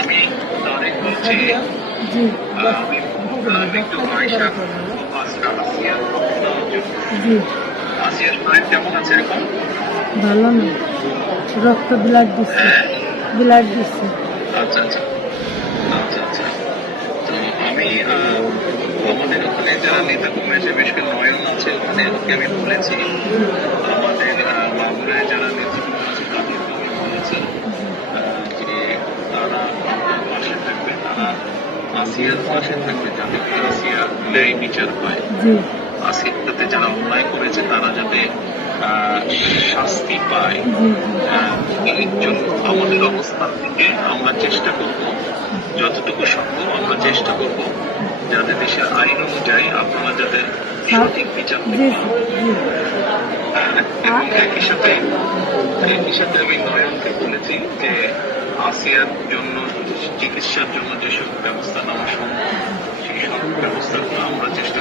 আমি তারেক বলছি। জি আমি একটু আয়সা আসিয়ার জি আসিয়ার শরীর কেমন আছে এখন? ভালো না, রক্ত ব্লাড দিচ্ছে, হ্যাঁ, ব্লাড দিচ্ছে। আচ্ছা আচ্ছা আচ্ছা আচ্ছা। তো আমি আমাদের ওখানে যারা নেতা কর্মী আছে, বিশেষ করে নয়ন আছে ওখানে, ওকে আমি বলেছি। আমাদের বাংলায় যারা নেতৃত্ব আছে তাদেরকে আমি বলেছি যে তারা আমার পাশে থাকবে, তারা আসিয়ার পাশে থাকবে, যাতে করে আসিয়ার ন্যায় বিচার হয়। জি আসিয়ার সাথে যারা অন্যায় করেছে তারা যাতে শাস্তি পায়। জি এর জন্য আমাদের অবস্থান থেকে আমরা চেষ্টা করব, যতটুকু সম্ভব আমরা চেষ্টা করব যাতে দেশের আইন অনুযায়ী আপনারা যাতে সঠিক বিচার জি পেতে। জি এবং একই সাথে আমি নয়নকে বলেছি যে আসিয়ার জন্য চিকিৎসার জন্য যেসব ব্যবস্থা নেওয়া সম্ভব সেই সব ব্যবস্থাগুলো আমরা চেষ্টা